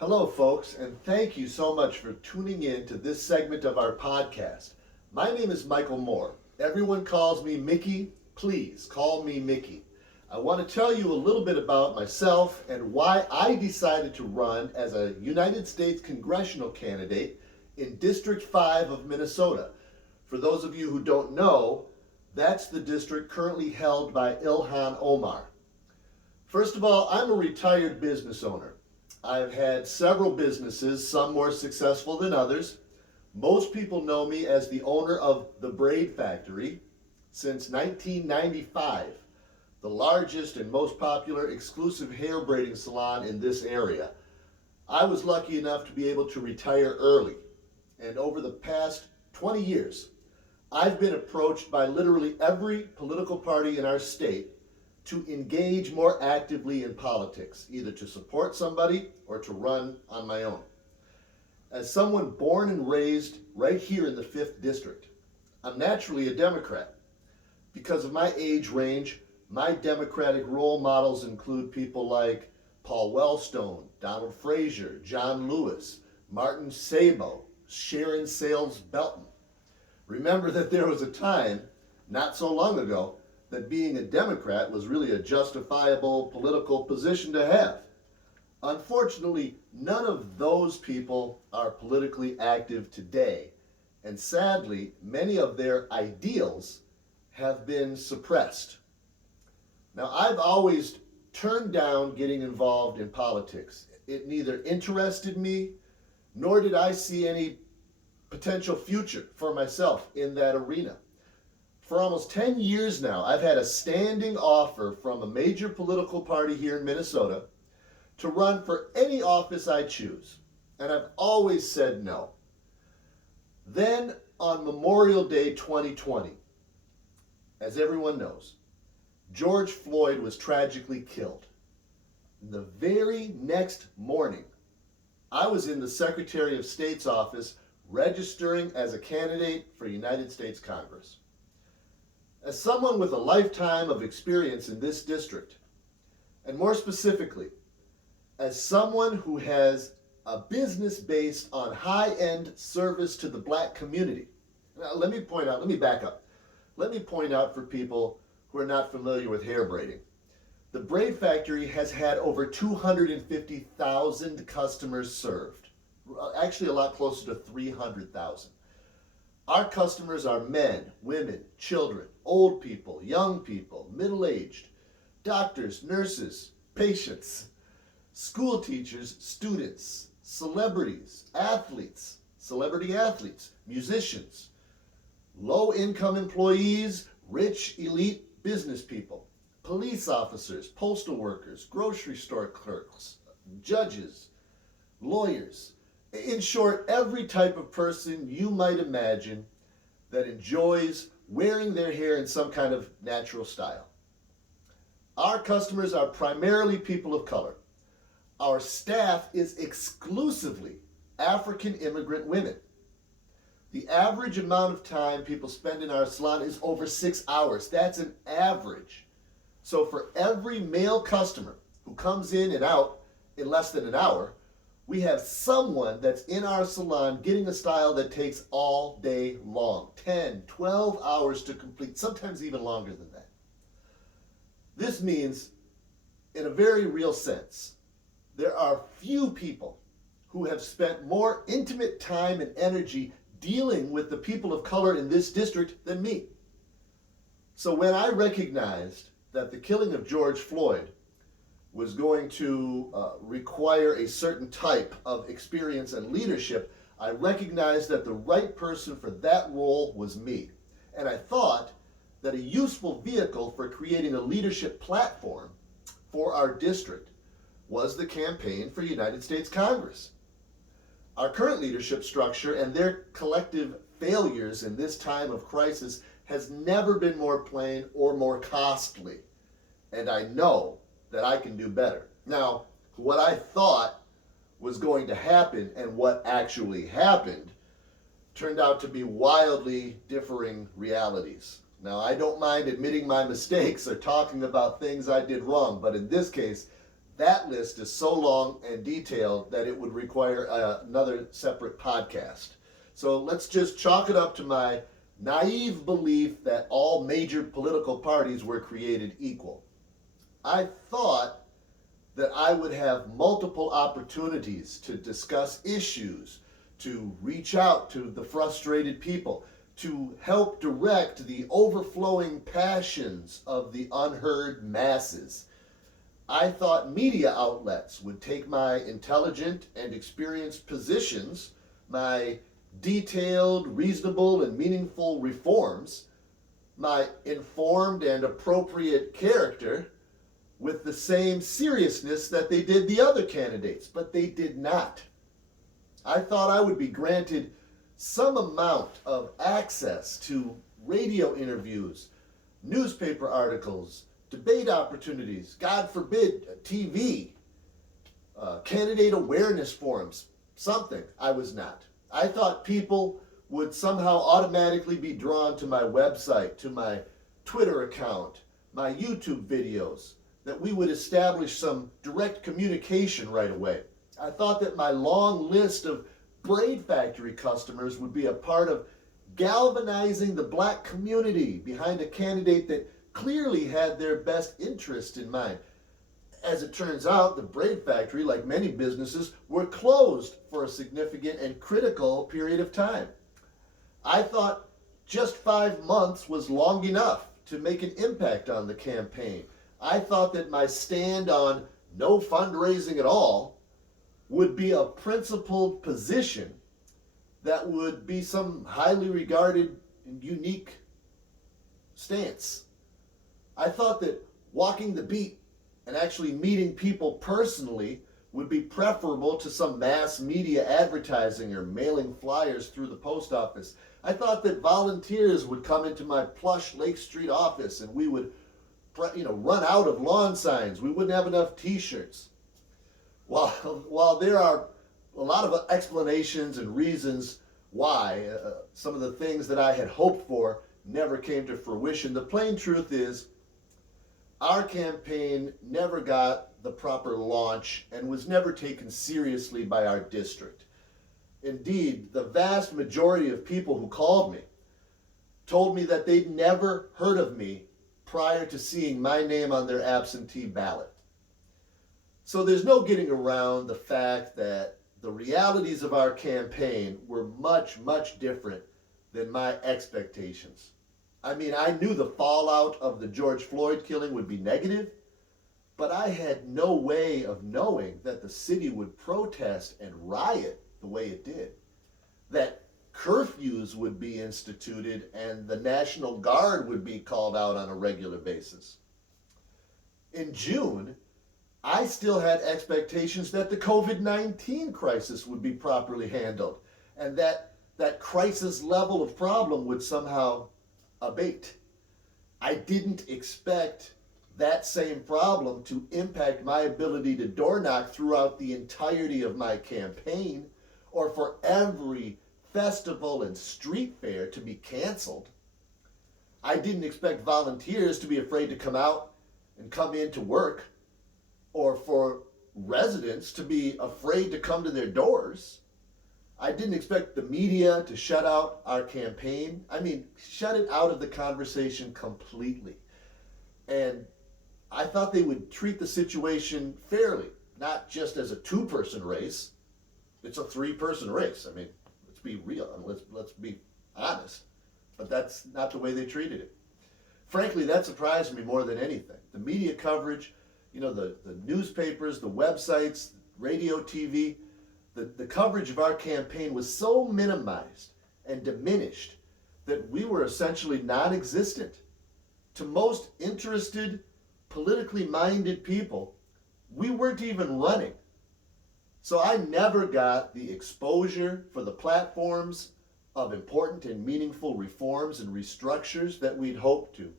Hello, folks, and thank you so much for tuning in to this segment of our podcast. My name is Michael Moore. Everyone calls me Mickey. Please call me Mickey. I want to tell you a little bit about myself and why I decided to run as a United States congressional candidate in District 5 of Minnesota. For those of you who don't know, that's the district currently held by Ilhan Omar. First of all, I'm a retired business owner. I've had several businesses, some more successful than others. Most people know me as the owner of the Braid Factory since 1995, the largest and most popular exclusive hair braiding salon in this area. I was lucky enough to be able to retire early, and over the past 20 years, I've been approached by literally every political party in our state to engage more actively in politics, either to support somebody or to run on my own. As someone born and raised right here in the 5th District, I'm naturally a Democrat. Because of my age range, my Democratic role models include people like Paul Wellstone, Donald Frazier, John Lewis, Martin Sabo, Sharon Sales Belton. Remember that there was a time, not so long ago, that being a Democrat was really a justifiable political position to have. Unfortunately, none of those people are politically active today, and sadly, many of their ideals have been suppressed. Now, I've always turned down getting involved in politics. It neither interested me, nor did I see any potential future for myself in that arena. For almost 10 years now, I've had a standing offer from a major political party here in Minnesota to run for any office I choose, and I've always said no. Then on Memorial Day 2020, as everyone knows, George Floyd was tragically killed. The very next morning, I was in the Secretary of State's office registering as a candidate for United States Congress. As someone with a lifetime of experience in this district, and more specifically, as someone who has a business based on high-end service to the black community. Now, let me back up. Let me point out for people who are not familiar with hair braiding. The Braid Factory has had over 250,000 customers served. Actually, a lot closer to 300,000. Our customers are men, women, children, old people, young people, middle-aged, doctors, nurses, patients, school teachers, students, celebrities, athletes, celebrity athletes, musicians, low-income employees, rich elite business people, police officers, postal workers, grocery store clerks, judges, lawyers. In short, every type of person you might imagine that enjoys wearing their hair in some kind of natural style. Our customers are primarily people of color. Our staff is exclusively African immigrant women. The average amount of time people spend in our salon is over 6 hours. That's an average. So for every male customer who comes in and out in less than an hour, we have someone that's in our salon getting a style that takes all day long, 10, 12 hours to complete, sometimes even longer than that. This means, in a very real sense, there are few people who have spent more intimate time and energy dealing with the people of color in this district than me. So when I recognized that the killing of George Floyd was going to require a certain type of experience and leadership, I recognized that the right person for that role was me. And I thought that a useful vehicle for creating a leadership platform for our district was the campaign for United States Congress. Our current leadership structure and their collective failures in this time of crisis has never been more plain or more costly. And I know that I can do better. Now, what I thought was going to happen and what actually happened turned out to be wildly differing realities. Now, I don't mind admitting my mistakes or talking about things I did wrong, but in this case, that list is so long and detailed that it would require another separate podcast. So let's just chalk it up to my naive belief that all major political parties were created equal. I thought that I would have multiple opportunities to discuss issues, to reach out to the frustrated people, to help direct the overflowing passions of the unheard masses. I thought media outlets would take my intelligent and experienced positions, my detailed, reasonable, and meaningful reforms, my informed and appropriate character, with the same seriousness that they did the other candidates, but they did not. I thought I would be granted some amount of access to radio interviews, newspaper articles, debate opportunities, God forbid, TV, candidate awareness forums, something. I was not. I thought people would somehow automatically be drawn to my website, to my Twitter account, my YouTube videos, that we would establish some direct communication right away. I thought that my long list of braid factory customers would be a part of galvanizing the black community behind a candidate that clearly had their best interest in mind. As it turns out, the braid factory, like many businesses, were closed for a significant and critical period of time. I thought just 5 months was long enough to make an impact on the campaign. I thought that my stand on no fundraising at all would be a principled position that would be some highly regarded and unique stance. I thought that walking the beat and actually meeting people personally would be preferable to some mass media advertising or mailing flyers through the post office. I thought that volunteers would come into my plush Lake Street office and we would run out of lawn signs. We wouldn't have enough t-shirts. While there are a lot of explanations and reasons why some of the things that I had hoped for never came to fruition, the plain truth is our campaign never got the proper launch and was never taken seriously by our district. Indeed, the vast majority of people who called me told me that they'd never heard of me prior to seeing my name on their absentee ballot. So there's no getting around the fact that the realities of our campaign were much, much different than my expectations. I mean, I knew the fallout of the George Floyd killing would be negative, but I had no way of knowing that the city would protest and riot the way it did, that curfews would be instituted and the National Guard would be called out on a regular basis. In June, I still had expectations that the COVID-19 crisis would be properly handled and that crisis level of problem would somehow abate. I didn't expect that same problem to impact my ability to door knock throughout the entirety of my campaign, or for every festival and street fair to be canceled. I didn't expect volunteers to be afraid to come out and come in to work, or for residents to be afraid to come to their doors. I didn't expect the media to shut out our campaign. I mean, shut it out of the conversation completely. And I thought they would treat the situation fairly, not just as a 2-person race. It's a 3-person race. I mean, let's be real and let's be honest. But that's not the way they treated it. Frankly, that surprised me more than anything. The media coverage, the newspapers, the websites, radio, TV, the coverage of our campaign was so minimized and diminished that we were essentially non-existent. To most interested, politically minded people, we weren't even running. So I never got the exposure for the platforms of important and meaningful reforms and restructures that we'd hoped to.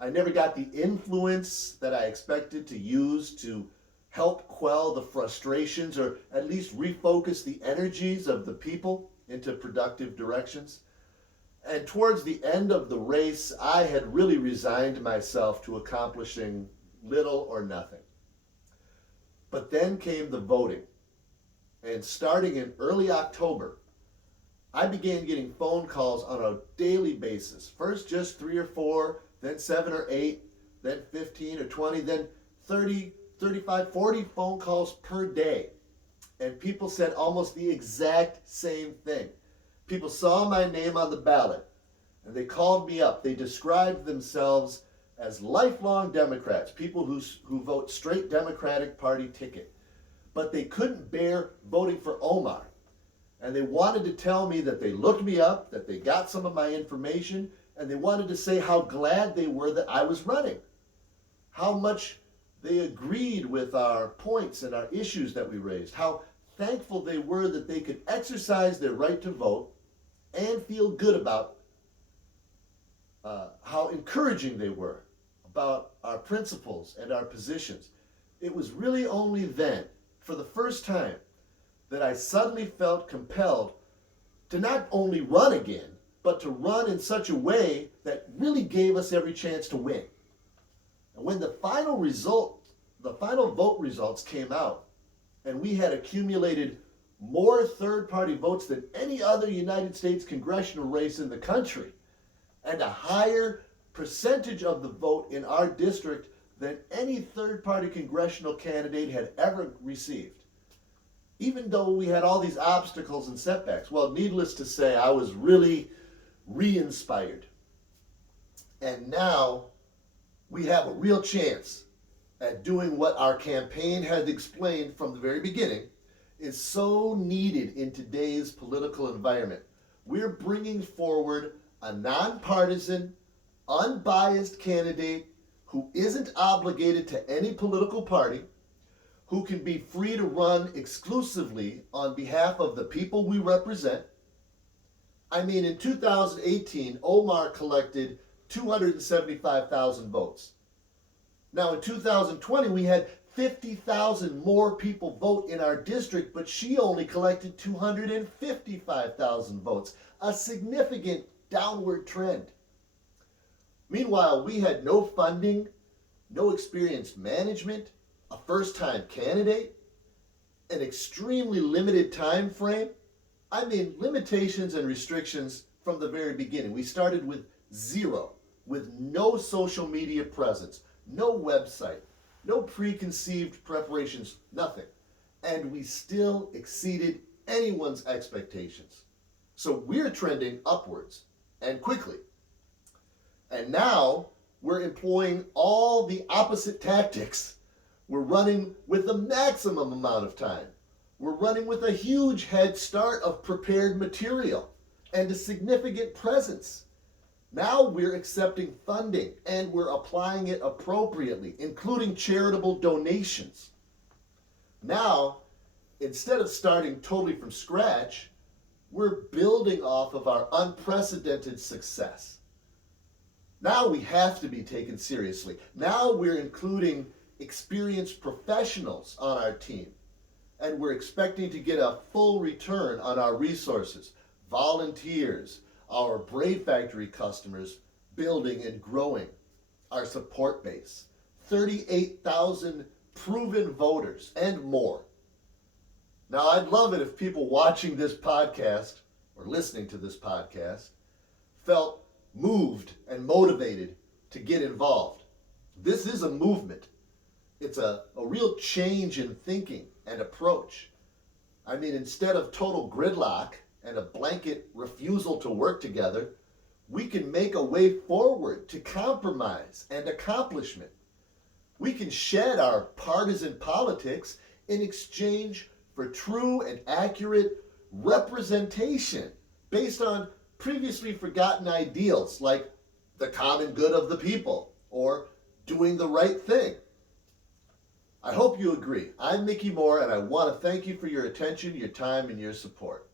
I never got the influence that I expected to use to help quell the frustrations or at least refocus the energies of the people into productive directions. And towards the end of the race, I had really resigned myself to accomplishing little or nothing. But then came the voting. And starting in early October, I began getting phone calls on a daily basis. First just 3 or 4, then 7 or 8, then 15 or 20, then 30, 35, 40 phone calls per day. And people said almost the exact same thing. People saw my name on the ballot and they called me up. They described themselves as lifelong Democrats, people who vote straight Democratic Party ticket. But they couldn't bear voting for Omar. And they wanted to tell me that they looked me up, that they got some of my information, and they wanted to say how glad they were that I was running. How much they agreed with our points and our issues that we raised. How thankful they were that they could exercise their right to vote and feel good about how encouraging they were about our principles and our positions. It was really only then, for the first time, that I suddenly felt compelled to not only run again, but to run in such a way that really gave us every chance to win. And when the final vote results came out, and we had accumulated more third-party votes than any other United States congressional race in the country, and a higher percentage of the vote in our district than any third-party congressional candidate had ever received. Even though we had all these obstacles and setbacks, well, needless to say, I was really re-inspired. And now we have a real chance at doing what our campaign had explained from the very beginning is so needed in today's political environment. We're bringing forward a nonpartisan, unbiased candidate who isn't obligated to any political party, who can be free to run exclusively on behalf of the people we represent. I mean, in 2018, Omar collected 275,000 votes. Now, in 2020, we had 50,000 more people vote in our district, but she only collected 255,000 votes, a significant downward trend. Meanwhile, we had no funding, no experienced management, a first-time candidate, an extremely limited time frame. I mean, limitations and restrictions from the very beginning. We started with zero, with no social media presence, no website, no preconceived preparations, nothing. And we still exceeded anyone's expectations. So we're trending upwards, and quickly. And now we're employing all the opposite tactics. We're running with the maximum amount of time. We're running with a huge head start of prepared material and a significant presence. Now we're accepting funding and we're applying it appropriately, including charitable donations. Now, instead of starting totally from scratch, we're building off of our unprecedented success. Now we have to be taken seriously. Now we're including experienced professionals on our team, and we're expecting to get a full return on our resources, volunteers, our Braid Factory customers building and growing, our support base, 38,000 proven voters, and more. Now, I'd love it if people watching this podcast or listening to this podcast felt moved and motivated to get involved. This is a movement. It's a real change in thinking and approach. I mean, instead of total gridlock and a blanket refusal to work together, we can make a way forward to compromise and accomplishment. We can shed our partisan politics in exchange for true and accurate representation based on previously forgotten ideals like the common good of the people or doing the right thing. I hope you agree. I'm Mickey Moore, and I want to thank you for your attention, your time, and your support.